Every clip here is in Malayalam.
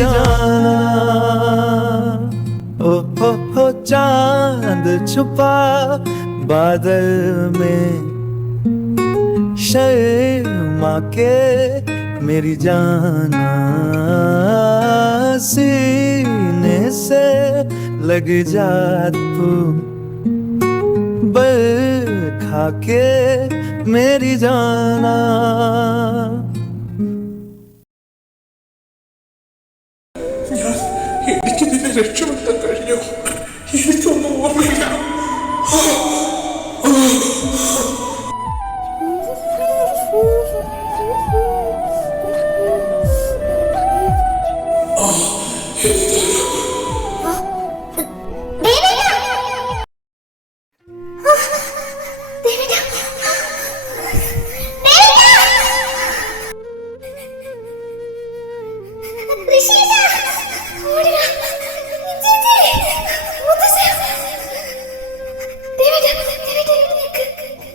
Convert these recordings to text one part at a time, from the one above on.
जाना। ओ हो चांद छुपा बादल में, शर्मा के मेरी जाना, सीने से लग जा तू, बरखा के मेरी जाना। എനിക്ക് നിന്നെ രക്ഷപ്പെടുത്താൻ കഴിഞ്ഞു. എനിക്കൊന്നും ഓർമ്മയില്ല.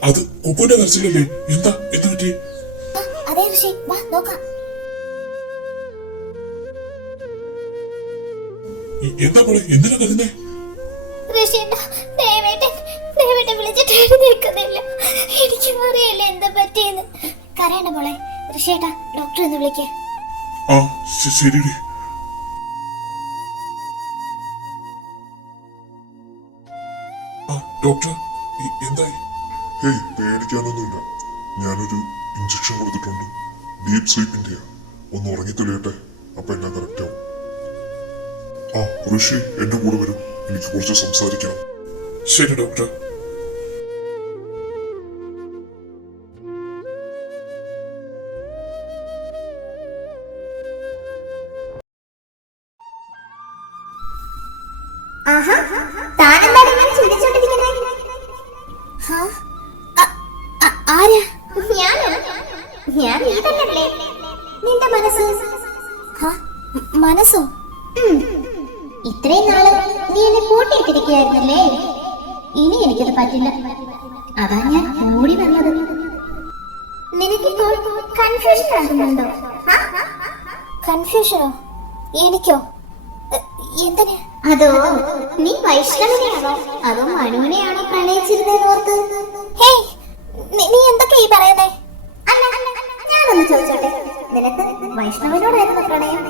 അത് ഉപ്പുന്റെ കരച്ചിലല്ലേ? എന്താ എന്ത് പറ്റി? അതെ ഋഷി, വാ നോക്കാം. എന്താ പോലെ എന്തിനാ കരുന്നേ? വിളിച്ചിട്ട് എഴുന്നേൽക്കുന്നില്ല. എനിക്കും അറിയില്ല എന്താ പറ്റിയെന്ന്. കരയണ്ട മോളെ. ഋഷിയേട്ടാ, ഡോക്ടർ എന്ന് വിളിക്കേ. ആ ശരി. ഡോക്ടർ എന്തായി? ഹേയ്, പേടിക്കാനൊന്നുമില്ല. ഞാനൊരു ഇഞ്ചക്ഷൻ കൊടുത്തിട്ടുണ്ട്. ഡീപ് സ്ലീപ്പിന്റെയാ. ഒന്ന് ഉറങ്ങി തെളിയട്ടെ, അപ്പൊ എല്ലാം കറക്റ്റ് ആവും. ആ ഋഷി എന്റെ കൂടെ വരും, എനിക്ക് കുറച്ച് സംസാരിക്കണം. ശരി ഡോക്ടർ. നിന്റെ മനസ്സോ? ഇത്രയും നാള് നീ എന്നെ പൂട്ടിയിട്ടിരിക്കുകയായിരുന്നല്ലേ. ഇനി എനിക്കത് പറ്റില്ല. അതാ ഞാൻ ഓടി വന്നത്. നിനക്കിപ്പോൾ കൺഫ്യൂഷൻ ആകുന്നുണ്ടോ? കൺഫ്യൂഷനോ? എനിക്കോ? എന്തിന്? അതോ നീ വൈഷ്ണവനെയാണോ അതോ മനുവിനെയാണോ പ്രണയിച്ചിരുന്നേന്നോർത്ത്? ഹേയ്, നീ എന്തൊക്കെ ഈ പറയുന്നേ? അല്ല, ഞാനൊന്ന് ചോദിച്ചോട്ടെ, നിനക്ക് വൈഷ്ണവനോടായിരുന്നു പ്രണയം?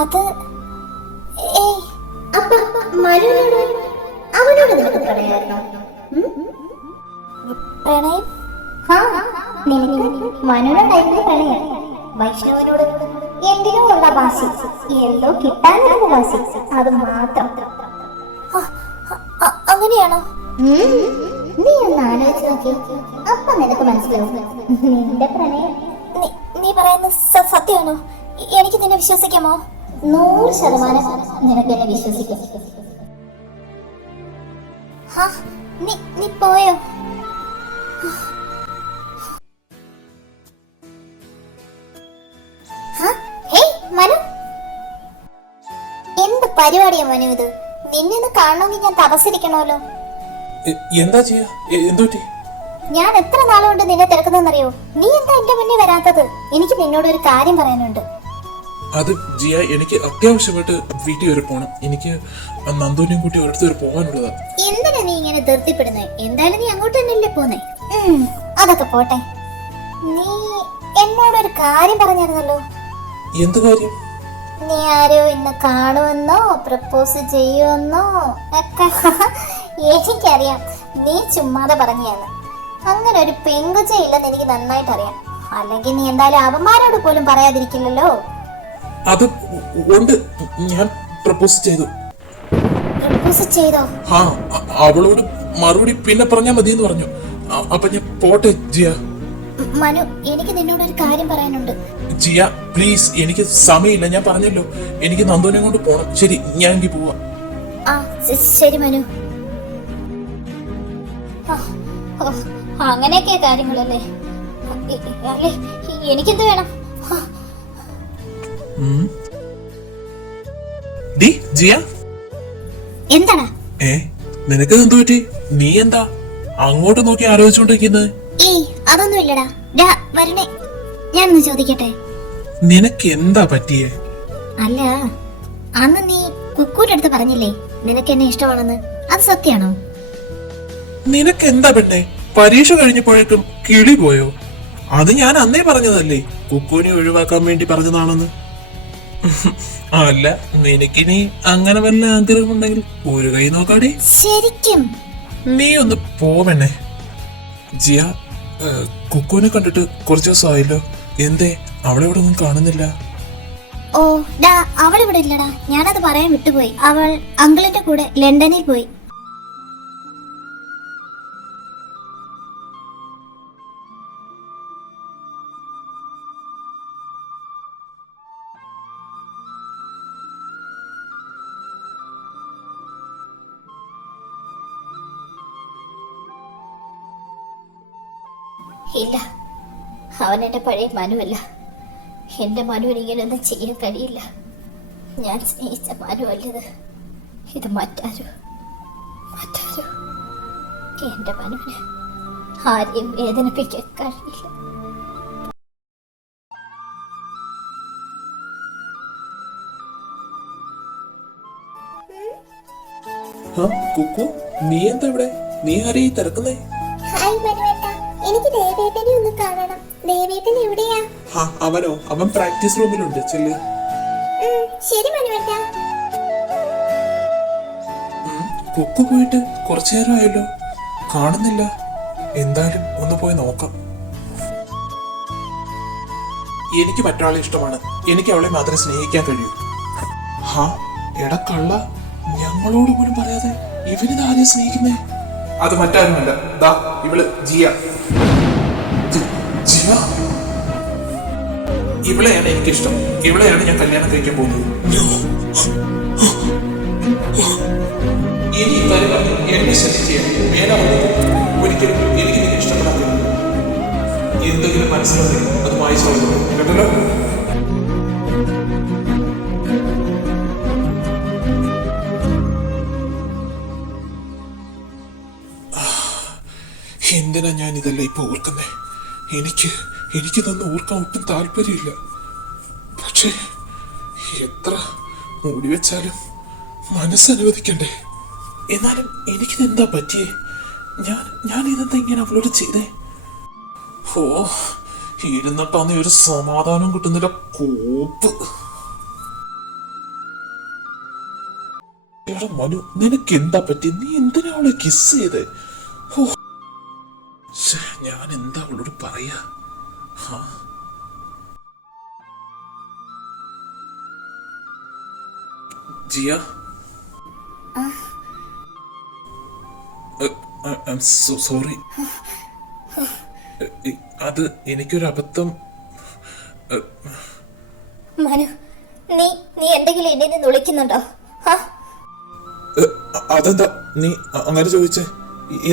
അത് അപ്പൊ മനുവിനോട്, അവനോട് നിനക്ക് പ്രണയമായിരുന്നോ? പ്രണയം? നിനക്ക് മനുവിനോടായിരുന്നു പ്രണയം. വൈഷ്ണവനോട് എന്തിനോ ഉള്ള വാശി, എന്തോ കിട്ടാനുള്ള വാശി, അത് മാത്രം. അങ്ങനെയാണോ? നീ ഒന്ന് ആലോചിച്ച് നോക്കി, അപ്പൊ നിനക്ക് മനസ്സിലാവും നിന്റെ പ്രണയം. നീ പറയുന്നത് സത്യമാണോ? എനിക്ക് നിന്നെ വിശ്വസിക്കാമോ? 100% നിനക്ക് എന്നെ വിശ്വസിക്കാം. നീ പോയോ? മനു, എന്ത് പരിപാടിയാ മനു ഇത്? നിന്നെ കാണണമെങ്കിൽ ഞാൻ തപസ്സിരിക്കണമല്ലോ. എന്താ ചെയ്യാ? എന്തുപറ്റി? ഞാൻ എത്ര നാളുകൊണ്ട് നിന്നെ തിരക്കുന്നറിയോ? നീ എന്താ എന്റെ മുന്നിൽ വരാത്തത്? എനിക്ക് നിന്നോട് ഒരു കാര്യം പറയാനുണ്ട്. അത് ജിയ, എനിക്ക് അത്യാവശ്യമായിട്ട് വീട്ടിൽ വരെ പോണം. എനിക്ക് നന്ദുവിനെയും കൂട്ടി ഒരിടത്ത് വരെ പോകാനുള്ളതാ. എന്തിനാ നീ ഇങ്ങനെ ധൃതിപ്പെടുന്നേ? എന്തായാലും നീ അങ്ങോട്ട് തന്നെയല്ലേ പോന്നേ. അതൊക്കെ പോട്ടെ. നീ എന്നോടൊരു കാര്യം പറഞ്ഞായിരുന്നല്ലോ. എന്ത് കാര്യം? നീ ആരോ ഇന്ന് കാണുമെന്നോ പ്രപ്പോസ് ചെയ്യുമെന്നോ ഒക്കെ. എനിക്കറിയാം, നീ ചുമ്മാതെ പറഞ്ഞാണ്. അങ്ങനെ ഒരു പെങ്കുച്ച ഇല്ലെന്ന് എനിക്ക് നന്നായിട്ട് അറിയാം. അല്ലെങ്കിൽ നീ എന്തായാലും അവന്മാരോട് പോലും പറയാതിരിക്കില്ലല്ലോ. അത് ഉണ്ട്, ഞാൻ പ്രപ്പോസ് ചെയ്തു. പ്രപ്പോസ് ചെയ്തോ? അവളോട് മറുപടി പിന്നെ പറഞ്ഞാ മതി എന്ന് പറഞ്ഞു. അപ്പൊ ഞാൻ പോട്ടെ ജിയ. മനു, എനിക്ക് നിന്നോട് ഒരു കാര്യം പറയാനുണ്ട്. ജിയ പ്ലീസ്, എനിക്ക് സമയമില്ല. ഞാൻ പറഞ്ഞല്ലോ, എനിക്ക് നന്ദുവിനെ കൊണ്ട് പോണം. ശരി, ഞാൻ എനിക്ക് പോവാം. ശരി മനു. അങ്ങനെയൊക്കെ കാര്യങ്ങളല്ലേ? അല്ലേ, എനിക്കെന്ത് വേണം? എന്താണ്? നിനക്ക് എന്ത് പറ്റി? നീ എന്താ അങ്ങോട്ട് നോക്കി ആലോചിച്ചോണ്ടിരിക്കുന്നത്? അതൊന്നും ഇല്ലടാ. വരണേ, ഞാനൊന്ന് ചോദിക്കട്ടെ. നിനക്ക് എന്താ പറ്റിയേ? അല്ല, അന്ന് നീ കുക്കൂന്റെ അടുത്ത് പറഞ്ഞില്ലേ നിനക്ക് എന്നെ ഇഷ്ടമാണെന്ന്, അത് സത്യാണോ? നിനക്ക് എന്താ പെണ്ണെ, പരീക്ഷ കഴിഞ്ഞപ്പോഴേക്കും കിളി പോയോ? അത് ഞാൻ അന്നേ പറഞ്ഞതല്ലേ, കുക്കുവിനെ ഒഴിവാക്കാൻ വേണ്ടി പറഞ്ഞതാണെന്ന്. അല്ല, നിനക്കിനി അങ്ങനെ വല്ല ആഗ്രഹമുണ്ടെങ്കിൽ ഒരു കൈ നോക്കാടി. ശരിക്കും? നീ ഒന്ന് പോവണേ. ജിയ, കുക്കുവിനെ കണ്ടിട്ട് കുറച്ച് ദിവസമായല്ലോ, എന്തേ അവളെ ഇവിടെ ഒന്നും കാണുന്നില്ല? ഓ ഡാ, അവൾ ഇവിടെ ഇല്ലടാ, ഞാനത് പറയാൻ വിട്ടുപോയി. അവൾ അങ്കിളിന്റെ കൂടെ ലണ്ടനിൽ പോയി. ഇല്ല, അവൻ എന്റെ പഴയ മനുവല്ല. എന്റെ മനുവിന് ഇങ്ങനെയൊന്നും ചെയ്യാൻ കഴിയില്ല. ഞാൻ സ്നേഹിച്ച മനുവല്ലത്, ഇത് മറ്റാരോ. എന്റെ മനുവിന് ആരെയും വേദനിപ്പിക്കാൻ കഴിയില്ല. കുക്കു, നീ എന്താ ഇവിടെ? നീ ആരെയും തിരക്കുന്നേ? ഹായ് മനുവേട്ടാ, എനിക്ക് ദേവേട്ടനെ ഒന്ന് കാണണം. ദേവേട്ടൻ എവിടെയാ? അവനോ? അവൻ പ്രാക്ടീസ് റൂമിലുണ്ട്, ചെല്ല്. ശരി മനുവേട്ടാ. കുക്കു പോയിട്ട് കുറച്ചു നേരമായല്ലോ, കാണുന്നില്ല. എന്തായാലും ഒന്ന് പോയി നോക്കാം. എനിക്ക് മറ്റൊരാളെ ഇഷ്ടമാണ്, എനിക്ക് അവളെ മാത്രമേ സ്നേഹിക്കാൻ കഴിയൂ. എടാ കള്ള, ഞങ്ങളോട് പോലും പറയാതെ ഇവനിത് ആരെയും സ്നേഹിക്കുന്നേ? അത് മറ്റാരുമല്ല, ദാ ഇവള് ജിയ. ജിയ, ഇവളെയാണ് എനിക്കിഷ്ടം, ഇവളെയാണ് ഞാൻ കല്യാണം കഴിക്കാൻ പോകുന്നത്. ഇനി ഇക്കാര്യം എന്നെ ശ്രദ്ധിക്കുക, ഒരിക്കലും എനിക്ക് നിന്നെ ഇഷ്ടപ്പെടാൻ കഴിയില്ല. എന്തെങ്കിലും മനസ്സിലാക്കി അത് വായിച്ചോളൂ, കേട്ടല്ലോ? എന്തിനാ ഞാൻ ഇതെല്ലാം ഇപ്പൊ ഓർക്കുന്നേ? എനിക്കിതൊന്നും ഓർക്കാൻ ഒട്ടും താല്പര്യമില്ല. പക്ഷേ എത്ര മൂടി വെച്ചാലും മനസ്സനുവദിക്കണ്ടേ? എന്നാലും എനിക്കിതെന്താ പറ്റിയേ? ഞാൻ ഇതെന്താ ഇങ്ങനെ അവളോട് ചെയ്തേ? ഓ, ഇരുന്നിട്ടാന്ന് ഒരു സമാധാനം കിട്ടുന്നില്ല. കോപ്പ്. എടാ മനു, നിനക്ക് എന്താ പറ്റി? നീ എന്തിനാ അവളെ കിസ് ചെയ്തേ? ഓ, ഞാൻ എന്താ അവളോട് പറയാ? ജിയ, സോറി. അത് എനിക്കൊരു അബദ്ധം. മനു, നീ എന്തെങ്കിലും എന്നെ നിന്ന് വിളിക്കുന്നുണ്ടോ? അതെന്താ നീ അങ്ങനെ ചോദിച്ചേ?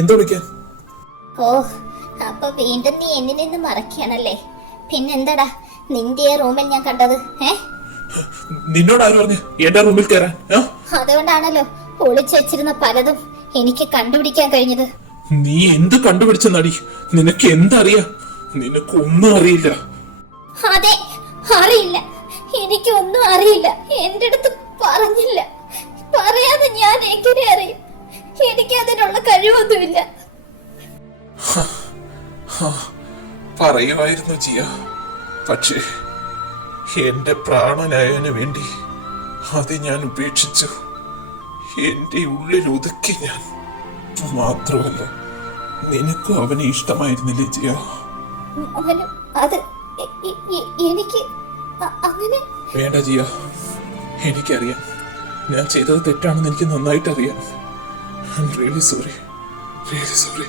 എന്താ വിളിക്കാൻ? ഓ, അപ്പൊ വീണ്ടും നീ എന്നിൽ നിന്ന് മറക്കുകയാണല്ലേ? പിന്നെന്താടാ നിന്റെ റൂമിൽ ഞാൻ കണ്ടത്? നിന്നോട് ആര് പറഞ്ഞു എന്റെ റൂമിൽ കയറാൻ? അതുകൊണ്ടാണല്ലോ ഒളിച്ചു വെച്ചിരുന്ന പലതും എനിക്ക് കണ്ടുപിടിക്കാൻ കഴിഞ്ഞത്. നീ എന്ത് കണ്ടുപിടിച്ച നടി? നിനക്ക് എന്തറിയാം? നിനക്കൊന്നും അറിയില്ല. അതെ, അറിയില്ല. എനിക്കൊന്നും അറിയില്ല. എന്റെ അടുത്ത് പറഞ്ഞില്ല. പറയാതെ ഞാൻ എങ്ങനെ അറിയും? എനിക്ക് അതിനുള്ള കഴിവൊന്നുമില്ല. പറയുമായിരുന്നു ജിയ, പക്ഷേ എന്റെ പ്രാണനായവന് വേണ്ടി അത് ഞാൻ ഉപേക്ഷിച്ചു. എന്റെ ഉള്ളിൽ ഒതുക്കി ഞാൻ. മാത്രമല്ല, നിനക്കും അവനെ ഇഷ്ടമായിരുന്നില്ലേ ജിയ? അത് എനിക്ക് അങ്ങനെ. വേണ്ട ജിയ, എനിക്കറിയാം ഞാൻ ചെയ്തത് തെറ്റാണെന്ന് എനിക്ക് നന്നായിട്ട് അറിയാം. I am really sorry, really sorry.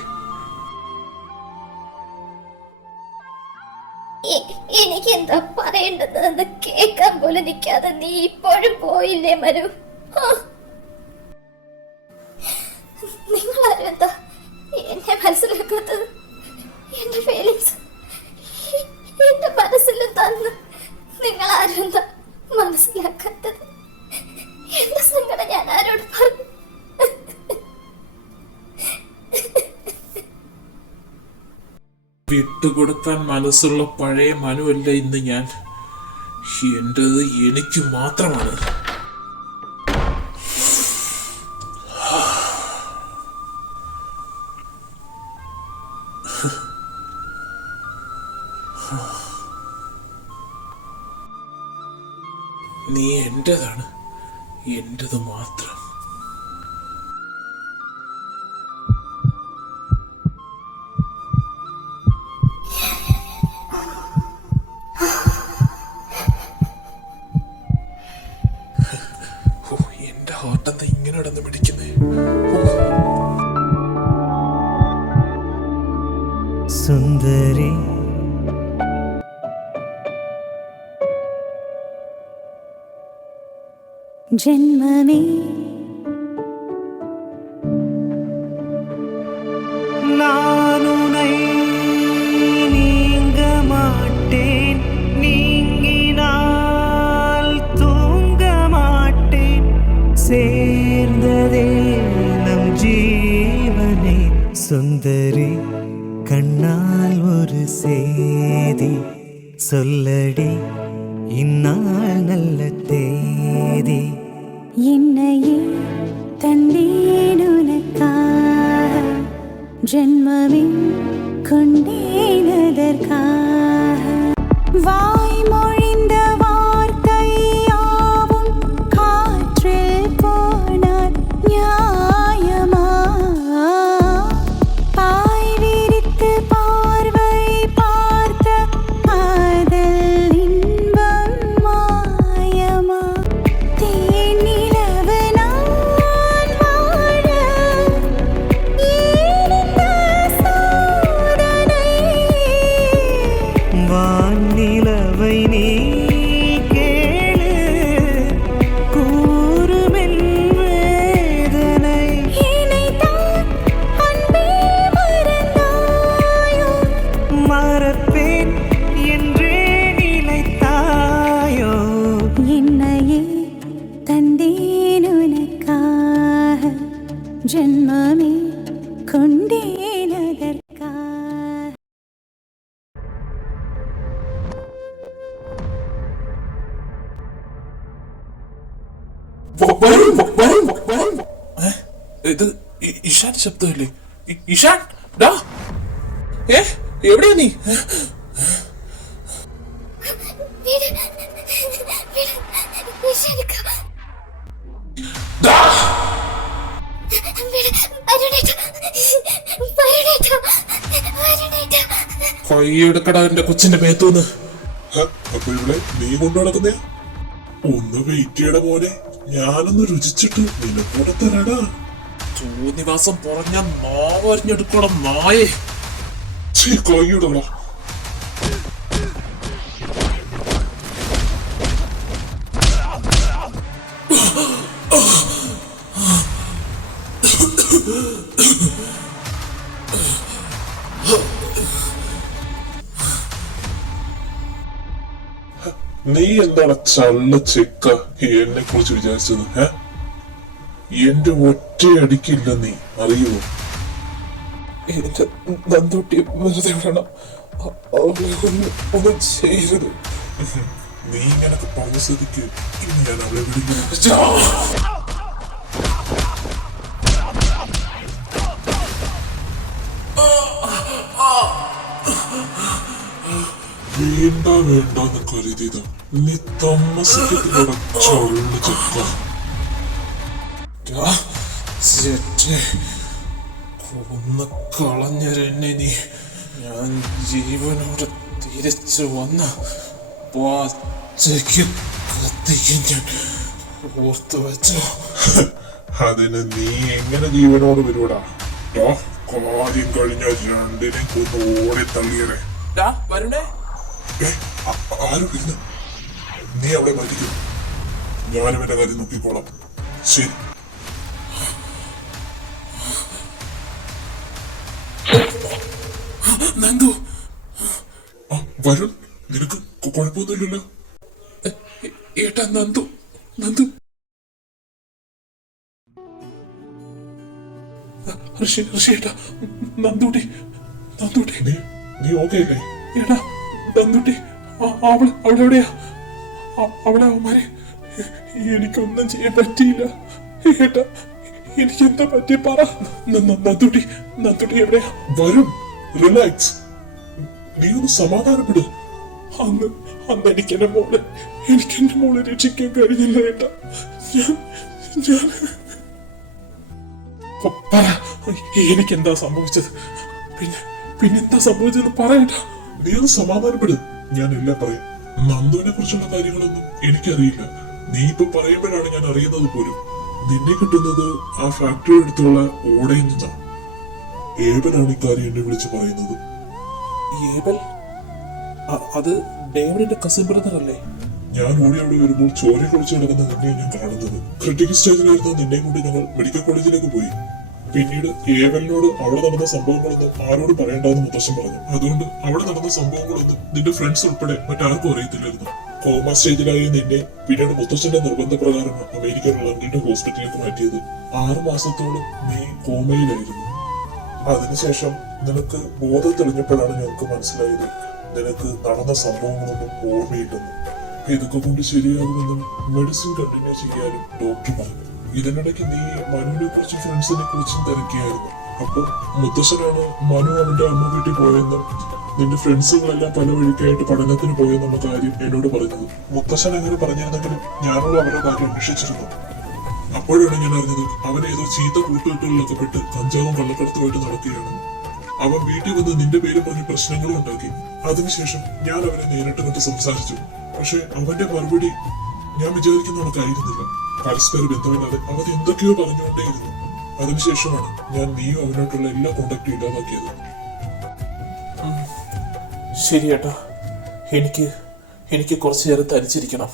എനിക്ക് എന്താ പറയേണ്ടതെന്ന് കേൾക്കാൻ പോലും നിൽക്കാതെ നീ ഇപ്പോഴും പോയില്ലേ മനു? നിങ്ങളാരും എന്താ എന്നെ മനസ്സിലാക്കാത്തത്? എന്റെ ഫീലിങ്സ് എന്റെ മനസ്സിൽ തന്ന് നിങ്ങളാരും എന്താ മനസ്സിലാക്കാത്തത്? എന്റെ സങ്കടം ഞാൻ ആരോട് പറഞ്ഞു? വിട്ടുകൊടുക്കാൻ മനസ്സുള്ള പഴയ മനുവല്ല ഇന്ന് ഞാൻ. എന്റേത് എനിക്ക് മാത്രമാണ്. നീ എന്റേതാണ്, എന്റേത് മാത്രം. എന്റെ ഹാർട്ടെന്താ ഇങ്ങനെ ഇടന്ന് പിടിക്കുന്നേ? സുന്ദരി ജന്മമേ நான் உன்னை நீங்க மாட்டேன், நீங்கினால் தூங்க மாட்டேன். சேர்ந்ததே நம் ஜீவனே சுந்தரி, கண்ணால் ஒரு சேதி சொல்லடி, இந்நாள் நல்ல தேதி. என்னையே தந்தேனுனக்காக, ஜென்மமே கொண்டேனதற்காக. வாய்மொழிந்த வார்த்தையாவும் காற்றில் போனார் நியாயமா? பாய் விரித்து பார்வை பார்த்த காதல் இன்பம் மாயமா? தேனிலவு நான் வாழ ஏனிந்த சோதனை? வானிலவை நீ கேளு, கூறுமென் வேதனை. என்னைத்தான் அன்பே மறந்தாயோ? மறப்பேன் என்றே நிலைத்தாயோ. என்னையே தந்தேனுனக்காக, ஜென்மமே கொண்டேனதற்காக. ഇത് ഇഷാൻ ശബ്ദമല്ലേ? ഇഷാൻ ഡാ, എവിടെയാ നീ? ഡാ, കൈയെടുക്കടാ എന്റെ കൊച്ചിന്റെ മേത്തൂന്ന്. അപ്പൊ ഇവിടെ നീ കൊണ്ടു നടക്കുന്നേ? ഒന്ന് വെയിറ്റ് ചെയ്യട മോനെ, ഞാനൊന്ന് രുചിച്ചിട്ട് നിനക്കൂടെ തരാടാ. തോന്നിവാസം പറഞ്ഞ മാവരിഞ്ഞെടുക്കണം നായേ. കൈയിടടാ. നീ എന്താണ് ചള്ള ചെക്ക എന്നെ കുറിച്ച് വിചാരിച്ചത്? എന്റെ ഒറ്റയടിക്കില്ല നീ, അറിയുമോ? എന്റെ നന്ദൂട്ടി വെറുതെ വിടണം, അവളെ ഒന്നും ചെയ്യരുത്. നീ ഇങ്ങനൊക്കെ പറഞ്ഞ സ്ഥിതിക്ക് ഇനി ഞാൻ അവളെ വിളിക്കുന്നു. വേണ്ട വേണ്ടെന്ന് കരുതിയത് നീ താമസിക്കുന്ന ചള്ള ചെക്ക. കൊന്ന് കളഞ്ഞരെന്നെ നീ. ഞാൻ ജീവനോടെ തിരിച്ചു വന്ന പാച്ചയ്ക്ക് കത്തിക്കും ഞാൻ, ഓർത്തു വെച്ചോ. അതിന് നീ എങ്ങനെ ജീവനോട് വരുവടാ? കാര്യം കഴിഞ്ഞ രണ്ടിനെ കൊന്ന് ഓടി തള്ളിയറേ. വരുണേ, ആരും ഇല്ല, നീ അവിടെ മരിക്കും, ഞാനും എന്റെ കാര്യം നോക്കിക്കോളാം. ശരി. നന്ദു, വരുൺ, നിനക്ക് കുഴപ്പമൊന്നുമില്ലല്ലോ? ഏട്ടാ നന്ദു, നന്ദു. ഋഷിയേട്ടാ, നന്ദൂട്ടി, നന്ദൂട്ടി. നീ ഓക്കെ അല്ലേ? ഏട്ടാ നന്ദൂട്ടി, അവളെവിടെയാ? അവിടെ അവന്മാരെ എനിക്കൊന്നും ചെയ്യാൻ പറ്റിയില്ല ഏട്ടാ. എനിക്ക് എന്താ പറ്റി പറ. നന്ദുട്ടി എവിടെയാ? വരും, റിലാക്സ്, നീ ഒന്ന് സമാധാനപ്പെടും. അന്ന് എനിക്ക് എന്റെ മോളെ രക്ഷിക്കാൻ കഴിഞ്ഞില്ല ഏട്ടാ. ഞാൻ പറ, എനിക്കെന്താ സംഭവിച്ചത്? പിന്നെന്താ സംഭവിച്ചതെന്ന് പറയട്ടാ. നീ ഒന്ന് സമാധാനപ്പെടും, ഞാൻ എല്ലാം പറയും. നന്ദുവിനെ കുറിച്ചുള്ള കാര്യങ്ങളൊന്നും എനിക്കറിയില്ല. നീ ഇപ്പൊ പറയുമ്പോഴാണ് ഞാൻ അറിയുന്നത് പോലും. നിന്നെ കിട്ടുന്നത് ആ ഫാക്ടറി അടുത്തുള്ള ഓടയിൽ നിന്നാണ്. ഏബനാണ് ഇക്കാര്യം എന്നെ വിളിച്ച് പറയുന്നത്. ഏബൽ? അത് ഡേവിഡിന്റെ കസിൻ ബ്രദർ അല്ലേ? ഞാൻ ഓടി അവിടെ വരുമ്പോൾ ചോര കുളിച്ച് കിടക്കുന്ന നിന്നെ ഞാൻ കാണുന്നത്. ക്രിട്ടിക്കൽ സ്റ്റേജിലായിരുന്ന നിന്നെ കൊണ്ട് ഞങ്ങൾ മെഡിക്കൽ കോളേജിലേക്ക് പോയി. പിന്നീട് ഏവലിനോട് അവിടെ നടന്ന സംഭവങ്ങളൊന്നും ആരോട് പറയണ്ടെന്ന് മുത്തശ്ശൻ പറഞ്ഞു. അതുകൊണ്ട് അവിടെ നടന്ന സംഭവങ്ങളൊന്നും നിന്റെ ഫ്രണ്ട്സ് ഉൾപ്പെടെ മറ്റാർക്കും അറിയത്തില്ലായിരുന്നു. കോമ സ്റ്റേജിലായി നിന്നെ പിന്നീട് മുത്തശ്ശന്റെ നിർബന്ധപ്രകാരം അമേരിക്കയിലുള്ള അങ്കിളുടെ ഹോസ്പിറ്റലിലേക്ക് മാറ്റിയത്. 6 മാസത്തോളം നീ കോമയിലായിരുന്നു. അതിനുശേഷം നിനക്ക് ബോധം തെളിഞ്ഞപ്പോഴാണ് ഞങ്ങൾക്ക് മനസ്സിലായത് നിനക്ക് നടന്ന സംഭവങ്ങളൊന്നും ഓർമ്മയില്ലെന്നും ഇതൊക്കെ കൊണ്ട് ശരിയാകുമെന്നും മെഡിസിൻ കണ്ടിന്യൂ ചെയ്യാനും ഡോക്ടർ പറഞ്ഞു. ഇതിനിടയ്ക്ക് നീ മനുവിനെ കുറിച്ചും ഫ്രണ്ട്സിനെ കുറിച്ചും തിരക്കിയായിരുന്നു. അപ്പോൾ മുത്തശ്ശനാണ് മനു അവന്റെ അമ്മ വീട്ടിൽ പോയെന്നും നിന്റെ ഫ്രണ്ട്സുകളെല്ലാം പല വഴിക്കായിട്ട് പഠനത്തിന് പോയെന്നുള്ള കാര്യം എന്നോട് പറഞ്ഞത്. മുത്തശ്ശൻ അങ്ങനെ പറഞ്ഞിരുന്നെങ്കിലും ഞാനോട് അവരുടെ കാര്യം അന്വേഷിച്ചിരുന്നു. അപ്പോഴാണ് ഞാൻ അറിഞ്ഞത് അവൻ ഏതോ ചീത്ത കൂട്ടുകെട്ടുകളിലൊക്കെ പെട്ട് കഞ്ചാവും കള്ളക്കടത്തുമായിട്ട് നടക്കുകയാണ്. അവൻ വീട്ടിൽ വന്ന് നിന്റെ പേര് പറഞ്ഞ് പ്രശ്നങ്ങളും ഉണ്ടാക്കി. അതിനുശേഷം ഞാൻ അവനെ നേരിട്ട് കണ്ട് സംസാരിച്ചു. പക്ഷെ അവന്റെ മറുപടി ഞാൻ വിചാരിക്കുന്ന കണക്കായിരുന്നില്ല. പരസ്പര ബന്ധമില്ലാതെ അവൻ എന്തൊക്കെയോ പറഞ്ഞുകൊണ്ടേയിരുന്നു. അതിനുശേഷമാണ് ഞാൻ നീയും അവനോട്ടുള്ള എല്ലാ കോണ്ടാക്റ്റും ഇല്ലാതാക്കിയത്. ശരി ഏട്ടാ, എനിക്ക് കുറച്ചു നേരം തനിച്ചിരിക്കണം.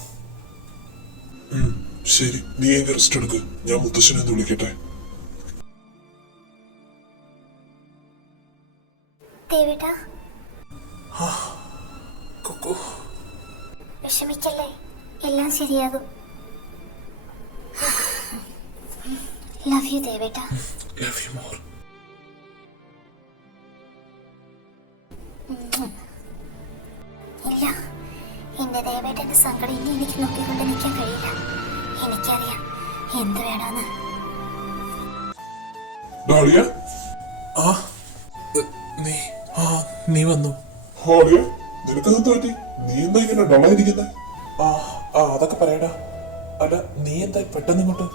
ശരി, നീ എന്നെ റെസ്റ്റ് എടുക്ക്. ഞാൻ മുത്തശ്ശനെ ഒന്ന് വിളിക്കട്ടെ. ദേവേട്ടാ, കുക്കു, വിഷമിക്കല്ലേ, എല്ലാം ശരിയാകും. ലവ് യു ദേവേട്ടാ. Love you more. ഇല്ല, എന്റെ ദേവേട്ടന്റെ സങ്കടം ഇനി എനിക്ക് നോക്കിക്കൊണ്ട് നിൽക്കാൻ കഴിയില്ല. എനിക്കറിയാം എന്ത് വേണമെന്ന്. നീ വന്നു. നിനക്കെന്താ പറ്റി? നീ എന്താ ഇങ്ങനെ ഡള്ളായിരിക്കുന്നെ? അതൊക്കെ പറയടാ. അല്ല, നീ എന്താ പെട്ടെന്ന് ഇങ്ങോട്ട്?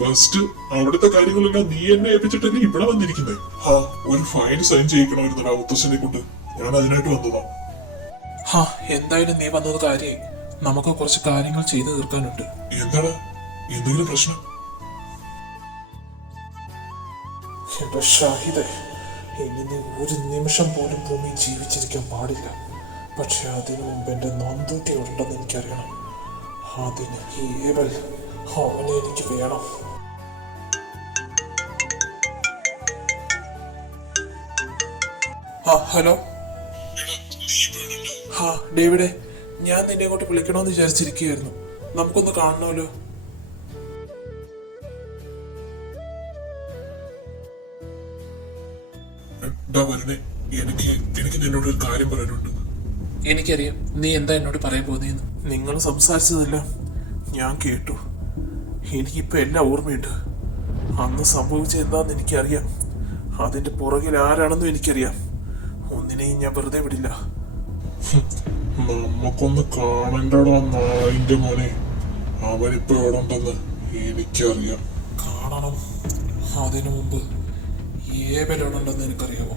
ഫസ്റ്റ് അവിടുത്തെ കാര്യങ്ങളെല്ലാം നീ എന്നെ ഏൽപ്പിച്ചിട്ടല്ലേ ഇവിടെ വന്നിരിക്കുന്നേ. ഒരു ഫൈൻ സൈൻ ചെയ്യിക്കണമായിരുന്നു മുത്തശ്ശനെ കൊണ്ട്. ഞാൻ അതിനായിട്ട് വന്നതാ. എന്തായാലും നീ വന്നത് കാര്യമായി. നമുക്ക് കുറച്ച് കാര്യങ്ങൾ ചെയ്തു തീർക്കാനുണ്ട്. എന്താണ്? എന്തെങ്കിലും പ്രശ്നം? എന്റെ ഷാഹിദേ, ഇനി നീ ഒരു നിമിഷം പോലും ഭൂമി ജീവിച്ചിരിക്കാൻ പാടില്ല. പക്ഷെ അതിനു മുമ്പ് എന്റെ നന്ദൂട്ടി ഉണ്ടെന്ന് എനിക്കറിയണം. അതിന് ഏവൽ, അവനെ എനിക്ക് വേണം. ഹലോ. ഡേവിഡേ, ഞാൻ നിന്നെ അങ്ങോട്ട് വിളിക്കണമെന്ന് വിചാരിച്ചിരിക്കുകയായിരുന്നു. നമുക്കൊന്ന് കാണണമല്ലോ. എനിക്ക് നിന്നോട് ഒരു കാര്യം പറയാനുണ്ട്. എനിക്കറിയാം നീ എന്താ എന്നോട് പറയാൻ പോകുന്നതെന്ന്. നിങ്ങൾ സംസാരിച്ചതെല്ലാം ഞാൻ കേട്ടു. എനിക്കിപ്പോ എല്ലാം ഓർമ്മയുണ്ട്. അന്ന് സംഭവിച്ചത് എന്താന്ന് എനിക്കറിയാം. അതിന്റെ പുറകിൽ ആരാണെന്നും എനിക്കറിയാം. ഒന്നിനെയും ഞാൻ വെറുതെ വിടില്ല. നമുക്കൊന്ന് കാണണ്ടടാ നാളിന്റെ മോനെ. അവനിപ്പോ എവിടെ ഉണ്ടെന്ന് എനിക്കറിയാം. കാണണം. അതിനു മുമ്പ് ഏവനുണ്ടെന്ന് എനിക്കറിയാമോ?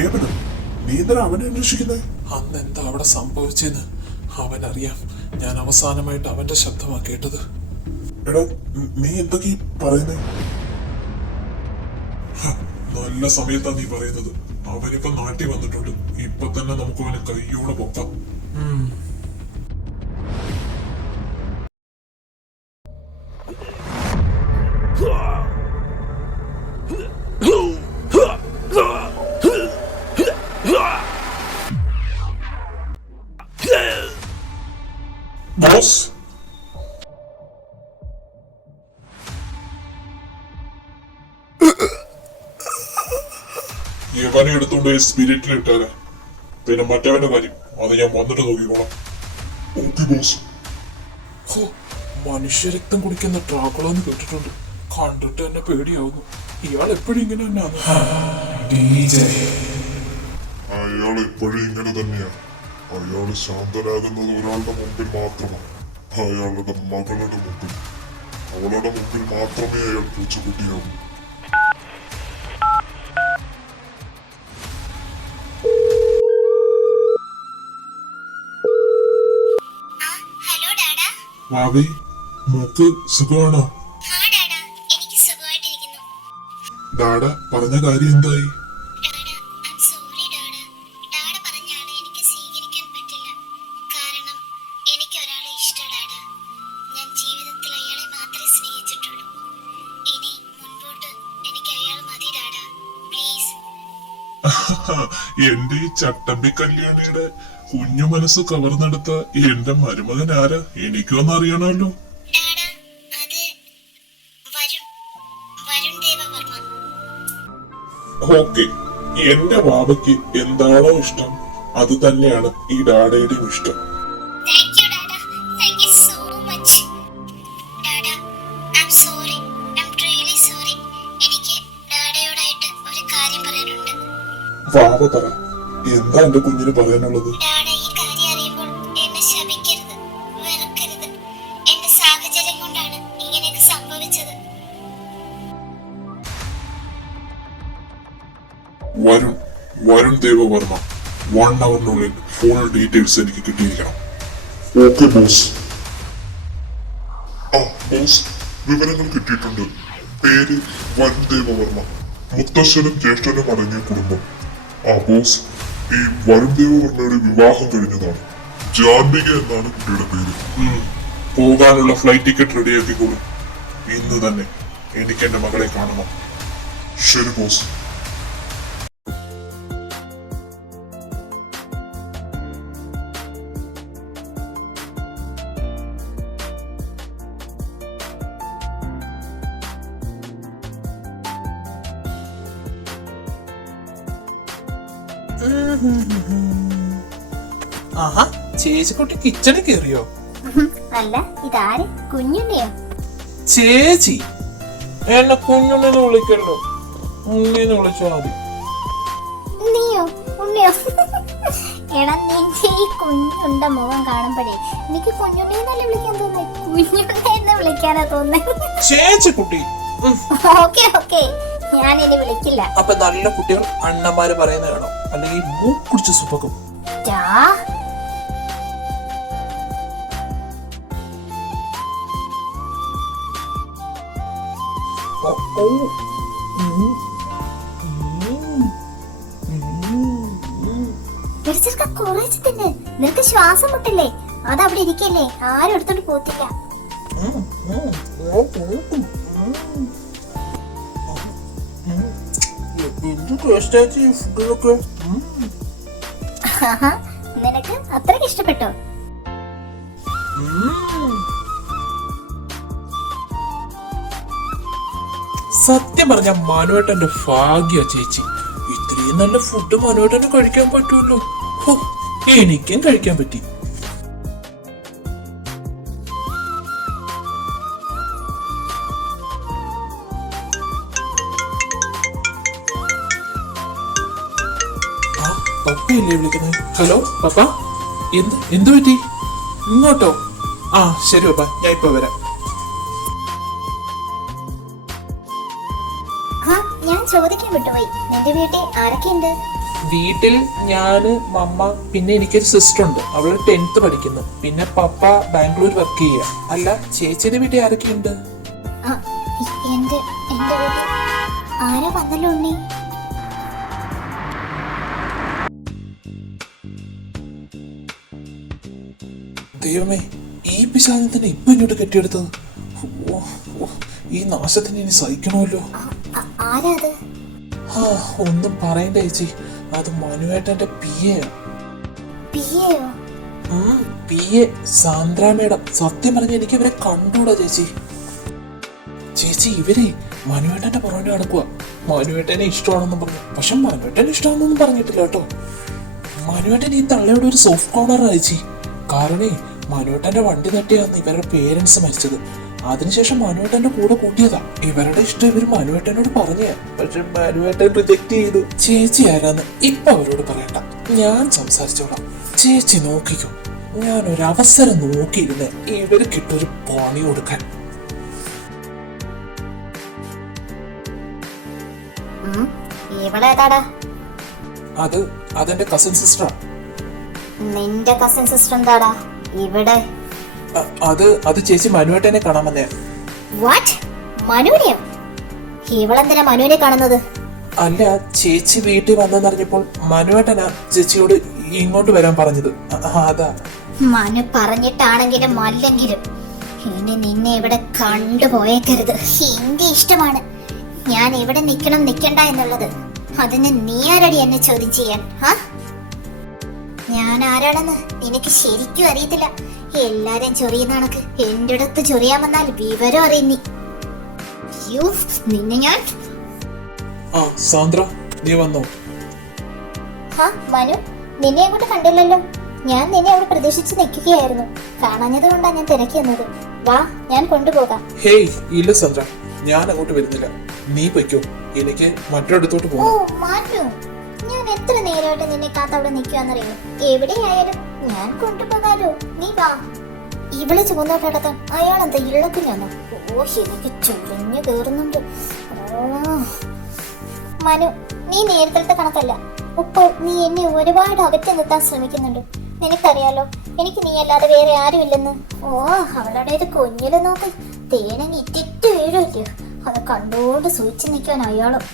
ഏവനോ? നീ എന്തിനാ അവനെ അന്വേഷിക്കുന്നത്? അന്ന് എന്താ അവിടെ സംഭവിച്ചെന്ന് അവനറിയാം. ഞാൻ അവസാനമായിട്ട് അവന്റെ ശബ്ദമാ കേട്ടത്. എടാ, നീ എന്തൊക്കെ പറയുന്നേ? നല്ല സമയത്താ നീ പറയുന്നത്. അവനിപ്പോ നാട്ടിൽ വന്നിട്ടുണ്ട്. ഇപ്പൊ തന്നെ നമുക്ക് അവനെ കയ്യോടെ പൊക്കാം. ബോസ്, ഇവനെ എടുത്തോണ്ട് സ്പിരിറ്റിൽ ഇട്ടാല് പിന്നെ മറ്റവന്റെ കാര്യം അത് ഞാൻ വന്നിട്ട് നോക്കിക്കോളാം. Okay boss. ഹോ, മനുഷ്യരക്തം കുടിക്കുന്ന ട്രാക്കുളന്ന് കേട്ടിട്ടുണ്ട്. കണ്ടിട്ട് തന്നെ പേടിയാവുന്നു. ഇയാൾ എപ്പോഴും ഇങ്ങനെ തന്നെയാണ്. അയാൾ എപ്പോഴും ഇങ്ങനെ തന്നെയാ. അയാൾ ശാന്തനാകുന്നത് ഒരാളുടെ മുമ്പിൽ മാത്രമാണ്. അയാളുടെ മകളുടെ മുമ്പിൽ. അവളുടെ മുമ്പിൽ മാത്രമേ അയാൾ പൂച്ചക്കുട്ടിയാവൂ. ഹലോ ഡാഡാ. ഭാവി, മോക്ക് സുഖമാണോ? ആ ഡാഡാ, എനിക്ക് സുഖമായിട്ടിരിക്കുന്നു. ഡാഡ പറഞ്ഞ കാര്യം എന്തായി? ഡാഡാ, I'm sorry ഡാഡാ. ഡാഡ പറഞ്ഞ ആളെ എനിക്ക് സ്വീകരിക്കാൻ പറ്റില്ല. കാരണം എനിക്ക് ഒരാളെ ഇഷ്ടം ഡാഡാ. ഞാൻ ജീവിതത്തിൽ അയാളെ മാത്രമേ സ്നേഹിച്ചിട്ടുള്ളൂ. ഇനി മുൻപോട്ട് എനിക്ക് അയാൾ മതി ഡാഡാ. പ്ലീസ്. എന്റെ ഈ ചട്ടമ്പി കല്യാണിയുടെ കുഞ്ഞു മനസ്സ് കവർന്നെടുത്ത എന്റെ മരുമകൻ ആരാ? എനിക്കൊന്നും അറിയണമല്ലോ. ഡാഡാ, അത് വരുൺ വരുൺ ദേവവർമ്മ. ഓക്കെ, എന്റെ ബാബയ്ക്ക് എന്താണോ ഇഷ്ടം അത് തന്നെയാണ് ഈ ഡാഡയുടെയും ഇഷ്ടം. താങ്ക് യു ഡാഡാ. Thank you so much. ഡാഡാ, I'm sorry. I'm really sorry. എനിക്ക് ഡാഡയോടായിട്ട് ഒരു കാര്യം പറയാനുണ്ട്. ബാബ പറ, എന്താ എന്റെ കുഞ്ഞിന് പറയാനുള്ളത്? ഡാഡ ഈ കാര്യം അറിയുമ്പോൾ എന്നെ ശപിക്കരുത്, വെറുക്കരുത്. എന്റെ സാഹചര്യം കൊണ്ടാണ് ഇങ്ങനെയൊക്കെ സംഭവിച്ചത്. വരുൺ ദേവവർമ്മ 1 hourനുള്ളിൽ ഫുൾ ഡീറ്റെയിൽസ് എനിക്ക് കിട്ടിയിരിക്കണം. Okay boss. ആ ബോസ്, വിവരങ്ങൾ കിട്ടിയിട്ടുണ്ട്. പേര് വരുൺ ദേവവർമ്മ. മുത്തശ്ശനും ജ്യേഷ്ഠനും അടങ്ങിയ കുടുംബം. ആ ബോസ്, ഈ വരുൺ ദേവവർമ്മയുടെ വിവാഹം കഴിഞ്ഞതാണ്. ജാൻവിക എന്നാണ് കുട്ടിയുടെ പേര്. പോകാനുള്ള ഫ്ലൈറ്റ് ടിക്കറ്റ് റെഡിയാക്കിക്കോളൂ. ഇന്ന് തന്നെ എനിക്ക് എന്റെ മകളെ കാണണം. ശരി ബോസ്. ആഹാ, ചേച്ചിക്കുട്ടി കിച്ചണിൽ കയറിയോ? അല്ല, ഇതാര്? കുഞ്ഞുണ്ണിയോ? ചേച്ചി എന്നെ കുഞ്ഞുണ്ണിന്ന് വിളിക്കല്ലോ, ഉണ്ണിന്ന് വിളിച്ചാ മതി. നീയോ? ഉണ്ണിയോ? എടാ, നിന്റെ ഈ കുഞ്ഞുണ്ട മുഖം കാണുമ്പോഴേ എനിക്ക് കുഞ്ഞുണ്ണിന്നല്ലേ വിളിക്കാൻ തോന്നേ. കുഞ്ഞുണ്ണെന്ന് വിളിക്കാനാ തോന്നേ. ചേച്ചിക്കുട്ടി ഓക്കെ ഓക്കെ, ഞാൻ ഇനി വിളിക്കില്ല. അപ്പൊ നല്ല കുട്ടികൾ അണ്ണന്മാര് പറയുന്നത് വേണം, അല്ലെങ്കിൽ മൂക്കുടിച്ച് സുഖക്കും. ടാ. ഓ, ഓ. ഉം. പിടിച്ചെടുക്ക, കുറച്ച് തിന്ന്. നിനക്ക് ശ്വാസം മുട്ടില്ലേ? അത് അവിടെ ഇരിക്കല്ലേ, ആരും എടുത്തോണ്ട് പോത്തില്ല. എന്ത് ടേസ്റ്റാച്ചി ഫുഡൊക്കെ. ആഹാ, നിനക്ക് അത്രയ്ക്ക് ഇഷ്ടപ്പെട്ടോ? സത്യം പറഞ്ഞ മനുവേട്ടന്റെ ഭാഗ്യ ചേച്ചി. ഇത്രയും നല്ല ഫുഡ് മനുവേട്ടന് കഴിക്കാൻ പറ്റുമല്ലോ. ഹോ, എനിക്കും കഴിക്കാൻ പറ്റി. ആ, പപ്പയല്ലേ വിളിക്കുന്നത്? ഹലോ പപ്പ, എന്ത് പറ്റി? ഇങ്ങോട്ടോ? ആ ശരി പപ്പ, ഞാൻ ഇപ്പൊ വരാം. ആ, ഞാൻ ചോദിക്കാൻ വിട്ടുപോയി. നിന്റെ വീട്ടിൽ ആരൊക്കെയുണ്ട്? വീട്ടിൽ ഞാന്, മമ്മ, പിന്നെ എനിക്കൊരു സിസ്റ്റർ ഉണ്ട്. അവള് 10th പഠിക്കുന്നു. പിന്നെ പപ്പ ബാംഗ്ലൂർ വർക്ക് ചെയ്യുക. അല്ല, ചേച്ചിയുടെ വീട്ടിൽ ആരൊക്കെയുണ്ട്? ആ, എന്റെ വീട്ടിൽ ആരോ വന്നല്ലോ ഉണ്ണി. ദൈവമേ, ഈ പിശാചത്തിനെ ഇപ്പൊ ഇങ്ങോട്ട് കെട്ടിയെടുത്തത്. ഓ, ഓ, ഈ നാശത്തിന് ഇനി സഹിക്കണമല്ലോ. ആരാ അത്? ആ, ഒന്നും പറയണ്ട ചേച്ചി, അത് മനുവേട്ടന്റെ PA. പിയെയോ? PA Sandra madam. സത്യം പറഞ്ഞ എനിക്ക് ഇവരെ കണ്ടൂടാ ചേച്ചി. ചേച്ചി, ഇവരെ മനുവേട്ടന്റെ പുറകെ നടക്കുക. മനുവേട്ടനെ ഇഷ്ടമാണെന്നും പറഞ്ഞു. പക്ഷെ മനുവേട്ടനെ ഇഷ്ടമാണെന്നൊന്നും പറഞ്ഞിട്ടില്ല കേട്ടോ. മനുവേട്ടൻ ഈ തള്ളയുടെ ഒരു സോഫ്റ്റ് കോർണർ അയച്ചി. കാരണേ മനുവേട്ടന്റെ വണ്ടി തട്ടിയാന്ന് ഇവരുടെ പേരൻസ് മരിച്ചത്. അതിനുശേഷം മനുവേട്ടന്റെ കൂടെ കൂട്ടിയതാ. ഇവരുടെ ഇഷ്ടം ഇവര് മനുവേട്ടനോട് പറഞ്ഞേ, പക്ഷെ മനുവേട്ടൻ റിജക്ട് ചെയ്തു. ചേച്ചി ആരാന്ന് ഇപ്പൊ അവരോട് പറയണ്ട, ഞാൻ സംസാരിച്ചോളാം. ചേച്ചി നോക്കിക്കോ, ഞാൻ ഒരു അവസരം നോക്കിയിരുന്ന് ഇവര് കിട്ടൊരു പണി കൊടുക്കാൻ. ഇവളേതാടാ? അതെന്റെ കസിൻ സിസ്റ്ററാ. നിന്റെ കസിൻ സിസ്റ്റർ എന്താടാ ഇവിടെ? അത് ചേച്ചി മനുവേട്ടനെ കാണാൻ വന്നേ. വാട്ട്? മനുവിനെയോ? ഇവളെന്തിനാ മനുവിനെ കാണുന്നത്? അല്ല, ചേച്ചി വീട്ടിൽ വന്നെന്നറിഞ്ഞപ്പോൾ മനുവേട്ടനാ ചേച്ചിയോട് ഇങ്ങോട്ട് വരാൻ പറഞ്ഞത്. അതാ. മനു പറഞ്ഞിട്ടാണെങ്കിലും അല്ലെങ്കിലും ഇനി നിന്നെ ഇവിടെ കണ്ടുപോയേക്കരുത്. എന്റെ ഇഷ്ടമാണ് ഞാൻ ഇവിടെ നിക്കണ്ട എന്നുള്ളത്. അതിന് നീ ആരടി എന്നെ ചോദ്യം ചെയ്യാൻ? ഞാൻ ആരാണെന്ന് നിനക്ക് ശരിക്കും അറിയത്തില്ല. എല്ലാരും ചൊറിയുന്ന കണക്ക് എന്റെ അടുത്ത് ചൊറിയാൻ വന്നാൽ വിവരം അറിയുന്നി. നിന്നെ ഞാൻ. സാന്ദ്ര, നീ വന്നോ? മനു, നിന്നെ അങ്ങോട്ട് കണ്ടില്ലല്ലോ. ഞാൻ നിന്നെ അവിടെ പ്രതീക്ഷിച്ച് നിൽക്കുകയായിരുന്നു. കാണാഞ്ഞത് കൊണ്ടാ ഞാൻ തിരക്കിയെന്നത്. വാ, ഞാൻ കൊണ്ടുപോകാം. ഹേയ്, ഇല്ല സാന്ദ്ര, ഞാൻ അങ്ങോട്ട് വരുന്നില്ല. നീ പൊയ്ക്കോ, എനിക്ക് മറ്റൊരിടത്തോട്ട് ഓ പോകാം. മാറ്റു, ഞാൻ എത്ര നേരമായിട്ട് നിന്നെ കാത്തവിടെ നിൽക്കുവാന്നറിയോ? എവിടെയായാലും ഞാൻ കൊണ്ടുപോകാലോ. നീ വാ. ഇവളെ ചുമന്നോട്ടടക്കാൻ അയാളെന്താ ഇള്ളക്കുഞ്ഞാന്നോ? ഓ, എനിക്ക് ചുളിഞ്ഞു കേറുന്നുണ്ട്. മനു, നീ നേരത്തെ കണക്കല്ല. ഇപ്പോൾ നീ എന്നെ ഒരുപാട് അകറ്റി നിർത്താൻ ശ്രമിക്കുന്നുണ്ട്. നിനക്കറിയാലോ, എനിക്ക് നീ അല്ലാതെ വേറെ ആരും ഇല്ലെന്ന്. ഓ, അവളുടെ ഒരു കുഞ്ഞില് നോക്ക്, തേനങ്ങ് ഇറ്റിറ്റ് വീഴുമല്ലോ. അത് കണ്ടുകൊണ്ട് സൂചിച്ചു നിൽക്കാൻ അയാളും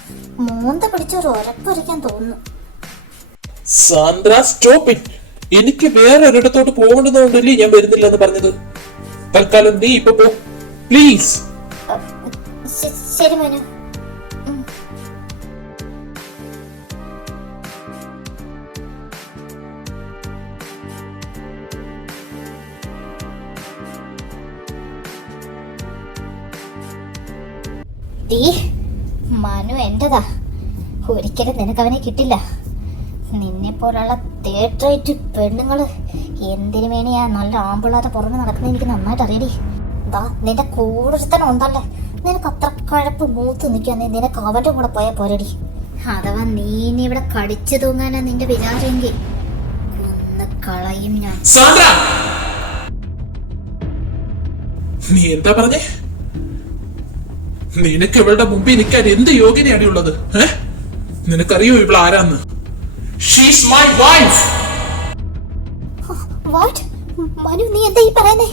മൂന്ത പിടിച്ചൊരു ഉറപ്പൊരിക്കാൻ തോന്നുന്നു. Sandra, stop it. എനിക്ക് വേറെ ഒരിടത്തോട്ട് പോകേണ്ടതുകൊണ്ടല്ലേ ഞാൻ വരുന്നില്ലെന്ന് പറഞ്ഞത്. തൽക്കാലം നീ ഇപ്പൊ പോ, പ്ലീസ്. ശരി മനു. മനു എന്റെതാ. ഒരിക്കലും നിനക്ക് അവനെ കിട്ടില്ല. നിന്നെ പോലുള്ള തേർഡ് പെണ്ണുങ്ങള് എന്തിനു വേണിയാ നല്ല ആമ്പിള്ളാരെ പുറമെ നടക്കുന്ന എനിക്ക് നന്നായിട്ട് അറിയടി. എന്താ നിന്റെ കൂടുതൽ ഉണ്ടല്ലേ, നിനക്ക് അത്ര കഴപ്പ് മൂത്ത് നിൽക്കാന്നെ നിനക്ക് അവന്റെ കൂടെ പോയാൽ പോരടി. അഥവാ നീ ഇനി ഇവിടെ കടിച്ചു തൂങ്ങാനാ നിന്റെ വിചാരമെങ്കിൽ ഒന്ന് കളയും ഞാൻ. നീ എന്താ പറഞ്ഞേ? നിനക്ക് ഇവളുടെ മുമ്പിൽ നിൽക്കാൻ എന്ത് യോഗ്യതയാണ് ഉള്ളത്? നിനക്കറിയോ ഇവൾ ആരാന്ന്? She's my wife. What? Manu, നീ എന്താ ഈ പറയുന്നേ?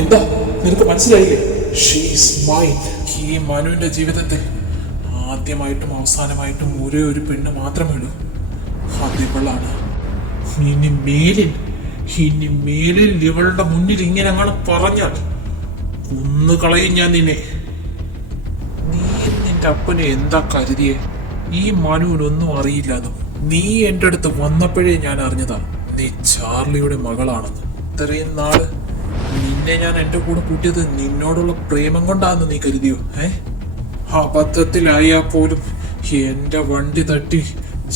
എന്താ നിനക്ക് മനസ്സിലായില്ലേ? She's mine. ഈ മനുവിന്റെ ജീവിതത്തിൽ ആദ്യമായിട്ടും അവസാനമായിട്ടും ഒരേ ഒരു പെണ്ണ് മാത്രമേ ഉള്ളൂ. അതിവളാണ്. ഇനി മേലിൽ ഇവളുടെ മുന്നിൽ ഇങ്ങനെ അങ്ങനെ പറഞ്ഞാൽ ഒന്ന് കളയും ഞാൻ നിന്നെ. നീ നിന്റെ അപ്പനെ എന്താ കരുതിയേ? ഈ മനുവിനൊന്നും അറിയില്ലാന്നോ? നീ എന്റെ അടുത്ത് വന്നപ്പോഴേ ഞാൻ അറിഞ്ഞതാ നീ ചാർലിയുടെ മകളാണെന്ന്. ഇത്രയും നാള് നിന്നെ ഞാൻ എന്റെ കൂടെ കൂട്ടിയത് നിന്നോടുള്ള പ്രേമം കൊണ്ടാന്ന് നീ കരുതിയോ? അബദ്ധത്തിലായാ പോലും എന്റെ വണ്ടി തട്ടി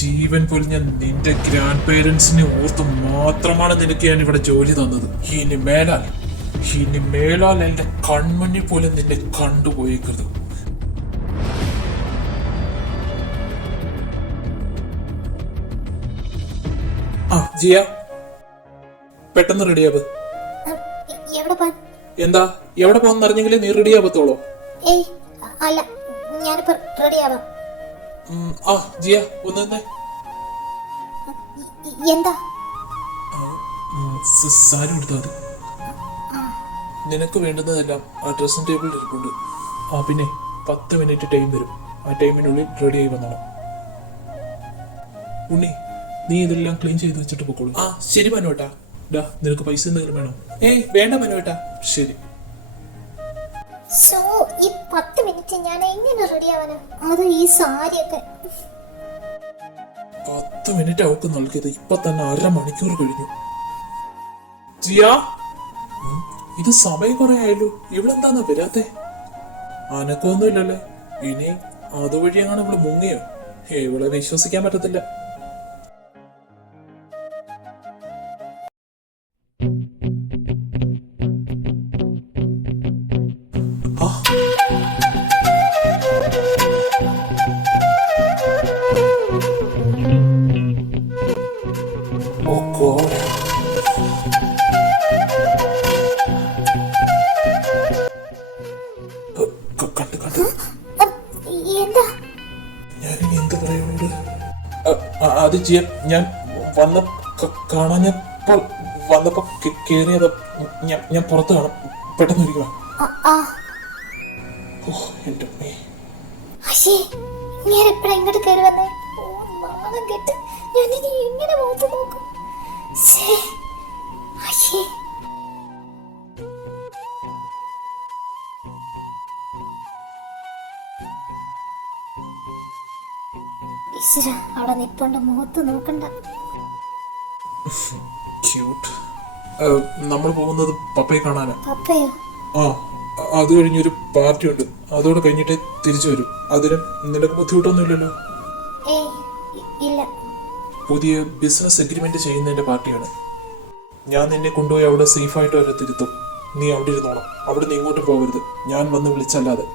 ജീവൻ പൊലിഞ്ഞ നിന്റെ ഗ്രാൻഡ് പേരൻസിനെ ഓർത്ത് മാത്രമാണ് നിനക്ക് ഞാൻ ഇവിടെ ജോലി തന്നത്. ഇനി മേലാൽ എന്റെ കൺമുന്നിൽ പോലും നിന്നെ കണ്ടുപോയേക്കരുത്. ജിയ, പെട്ടെന്ന് റെഡിയാവ്. എന്താ എവിടെ പോകാൻ അറിഞ്ഞെങ്കിലേ നീ റെഡിയാവത്തോളോ? അല്ല, ഞാനിപ്പോ റെഡിയാവാം. ജിയ, ഒന്ന് തന്നെ. എന്താ? സാരി എടുത്താൽ മതി. നിനക്ക് വേണ്ടുന്നതെല്ലാം ആ ഡ്രസ്സിംഗ് ടേബിളിൽ ഇരിപ്പുണ്ട്. പിന്നെ 10 മിനിറ്റ് ടൈം വരും. ആ ടൈമിനുള്ളിൽ റെഡി ആയി വന്നോളാം. ഉണ്ണി, നീ ഇതെല്ലാം ക്ലീൻ ചെയ്ത് വെച്ചിട്ട് പൊക്കോളൂ. ശരി മനുവേട്ടാ. നിനക്ക് പൈസ എന്തെങ്കിലും വേണോ? വേണ്ട മനുവേട്ടാ. ശരി. ഈ 10 മിനിറ്റ് ഞാൻ എങ്ങനെ റെഡി ആവാനോ? അത് ഈ സാരിയൊക്കെ 10 മിനിറ്റ് അവൾക്ക് നൽകിയത് ഇപ്പൊ തന്നെ 1/2 മണിക്കൂർ കഴിഞ്ഞു. ജിയ, ഇത് സമയം കുറെ ആയല്ലോ, ഇവളെന്താന്നാ വരാത്തെ? അനക്കൊന്നുമില്ലല്ലേ? ഇനി അതുവഴി എങ്ങനെ ഇവള് മുങ്ങിയോ? ഇവളെ വിശ്വസിക്കാൻ പറ്റത്തില്ല. അത് ചെയ്യാൻ ഞാൻ കാണാഞ്ഞപ്പോൾ വന്നപ്പോ കേറിയത് ഞാൻ പുറത്ത് കാണാം. പെട്ടെന്ന് ഇരിക്കുക. എന്റെ അമ്മേ. അശേ ഞാൻ എപ്പോഴാ ഇങ്ങോട്ട് കയറി വന്നേ? ഓ നാണം കെട്ട്, ഞാൻ ഇനി എങ്ങനെ മുഖത്ത് നോക്കും? ശ്ശേ, അശേ. ഈശ്വര, അവിടെ നിപ്പുണ്ട്, മുഖത്ത് നോക്കണ്ട. ക്യൂട്ട്. നമ്മൾ പോകുന്നത് പപ്പയെ കാണാനാ. പപ്പയോ? ആ, അത് കഴിഞ്ഞൊരു പാർട്ടി ഉണ്ട്. അതോടെ കഴിഞ്ഞിട്ടേ തിരിച്ചു വരും. അതിന് നിനക്ക് ബുദ്ധിമുട്ടൊന്നുമില്ലല്ലോ? ഏയ് ഇല്ല. പുതിയ ബിസിനസ് എഗ്രിമെന്റ് ചെയ്യുന്നതിന്റെ പാർട്ടിയാണ്. ഞാൻ നിന്നെ കൊണ്ടുപോയി അവിടെ സേഫായിട്ട് വരെ തിരുത്തും. നീ അവിടെ ഇരുന്നോണം. അവിടെ നീ ഇങ്ങോട്ട് പോകരുത്, ഞാൻ വന്ന് വിളിച്ചല്ലാതെ.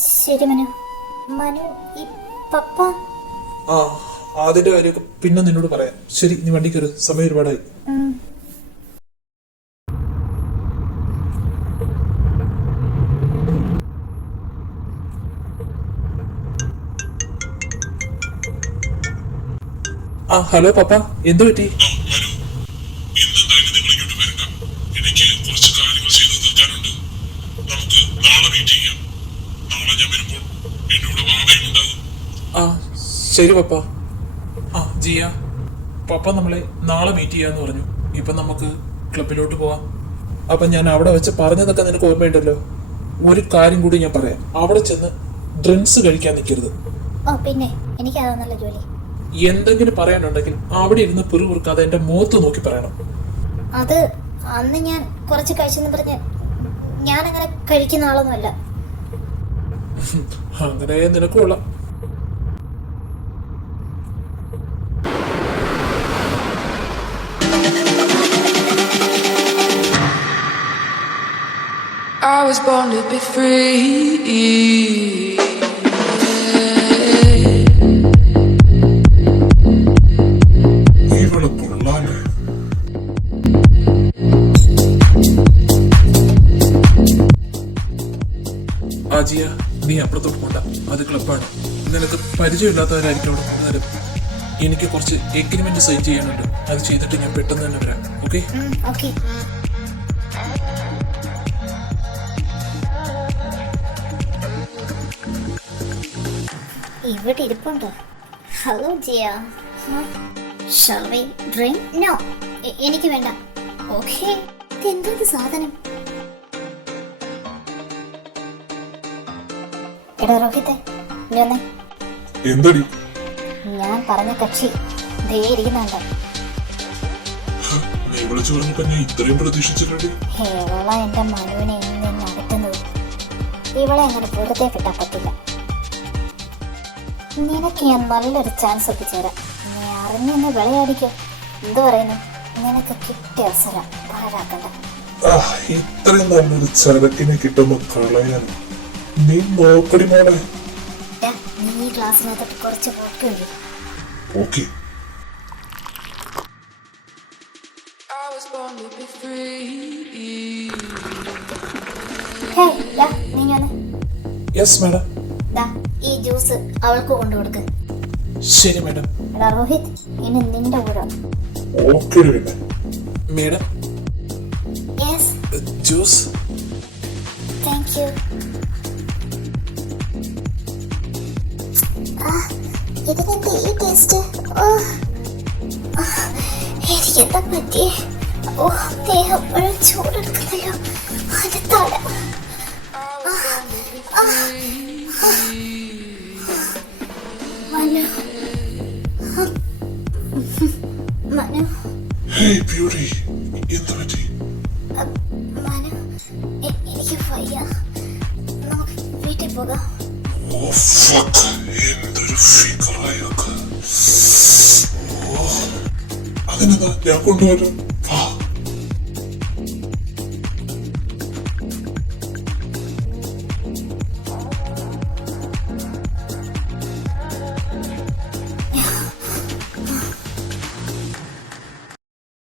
ശരി മനു. മനു, ഈ പപ്പ? ആ, അതിന്റെ കാര്യമൊക്കെ പിന്നെ നിന്നോട് പറയാം. ശരി, നീ വണ്ടി കയറ്, സമയം ഒരുപാടായി. ആ, ഹലോ പപ്പ, എന്തു പറ്റി? ഇന്നെന്തായാലും നിങ്ങൾ ഇങ്ങോട്ട് വരണ്ട. എനിക്ക് കുറച്ച് കാര്യങ്ങൾ ചെയ്തു തീർക്കാനുണ്ട്. നമുക്ക് നാളെ മീറ്റ് ചെയ്യാം. നാളെ ഞാൻ വരുമ്പോൾ എന്നോട് വാവയും ഉണ്ടാകും. ആ ശരി പപ്പ. ആ ജിയ, പപ്പ നമ്മളെ നാളെ മീറ്റ് ചെയ്യാന്ന് പറഞ്ഞു. ഇപ്പൊ നമുക്ക് ക്ലബിലോട്ട് പോവാം. അപ്പൊ ഞാൻ അവിടെ വെച്ച് പറഞ്ഞതൊക്കെ നിനക്ക് ഓർമ്മയുണ്ടല്ലോ. ഒരു കാര്യം കൂടി ഞാൻ പറയാം, അവിടെ ചെന്ന് ഡ്രിങ്ക്സ് കഴിക്കാൻ നിൽക്കരുത്. ഓ പിന്നെ, എനിക്ക് അതാണല്ലോ ജോലി. എന്തെങ്കിലും പറയാനുണ്ടെങ്കിൽ അവിടെ ഇരുന്ന് പിറുപിറുക്കാതെ എന്റെ മുഖത്ത് നോക്കി പറയണം. അത് അന്ന് ഞാൻ കുറച്ച് കഴിച്ചെന്ന് പറഞ്ഞ് ഞാൻ അങ്ങനെ കഴിക്കുന്ന ആളൊന്നുമല്ല. അങ്ങനെ നിനക്കുള്ള I was born to be free. ഇവള് കൊള്ളാലേ. ആജിയ, നീ അപ്പുറത്തോട്ട് പോണ്ട. അത് ക്ലബാണ്. നിനക്ക് പരിചയമില്ലാത്തവരായിരിക്കും അവിടെ കൂടുതലും. എനിക്ക് കുറച്ച് എഗ്രിമെന്റ് സൈൻ ചെയ്യാനുണ്ട്. അത് ചെയ്തിട്ട് ഞാൻ പെട്ടെന്ന് തന്നെ വരാം. ഓക്കെ? ഓക്കെ. ഇവിടെ ഇരിപ്പുണ്ടോ? Hello Jiya. Shall we drink? No, എനിക്ക് വേണ്ട. ഓക്കെ. ഇതെന്താ സാധനം? എടാ രോഹിത്തെ, നീ വന്നേ. എന്തടി? ഞാൻ പറഞ്ഞ കക്ഷി ദേ ഇരിക്കുന്നുണ്ട്. നീ വിളിച്ചു പറഞ്ഞപ്പോ ഞാൻ ഇത്രയും പ്രതീക്ഷിച്ചില്ലേ? ഇവള എന്റെ മനുവിനെ ഇന്ന് നടത്തുന്നത്. ഇവളെ അങ്ങനെ വെറുതെ കിട്ടാൻ പറ്റില്ല. നിനക്ക് ഞാൻ നല്ലൊരു ചാൻസ് ഒപ്പിച്ചുതരാം. നീ അറിഞ്ഞെന്ന് വിളയാടിക്കോ. എന്തു പറയുന്നു? നിനക്ക് കിട്ടിയ അവസരം പാഴാക്കണ്ട. ഇത്രയും നല്ലൊരു ചരക്കിനെ കിട്ടുമ്പോ കളയാൻ നീ നോക്കടി മോളെ. നീ ഈ ക്ലാസ്സിനകത്തോട്ട് കുറച്ച് വോട്ട് കഴിയും. Okay. I was born to be free. ഹേ ദാ നീ വന്ന്. Yes madam. ദാ ഈ ജ്യൂസ് അവൾക്ക് കൊണ്ടുകൊടുക്ക്. ശരി മാഡം. എടാ രോഹിത്, ഇനി നിന്റെ കൂടെ. ഓക്കെ പിന്നെ. Madam, yes, juice. Thank you. ഇതിനെന്താ ഈ ടേസ്റ്റ്? എനിക്കെന്താ പറ്റിയേ? ഓ, ദേഹം മുഴുവൻ ചൂടെടുക്കുന്നല്ലോ. അതിന്റെ തല. മനു, മനു, ഹേയ് ബ്യൂട്ടി, എന്ത് പറ്റി? മനു, എനിക്ക് വയ്യ. നമുക്ക് വീട്ടിൽ പോകാം. ഓ ഫക്ക്, എന്തൊരു ഫിഗറായൊക്കെ. അതിനെന്താ, ഞാൻ കൊണ്ടുവരാം.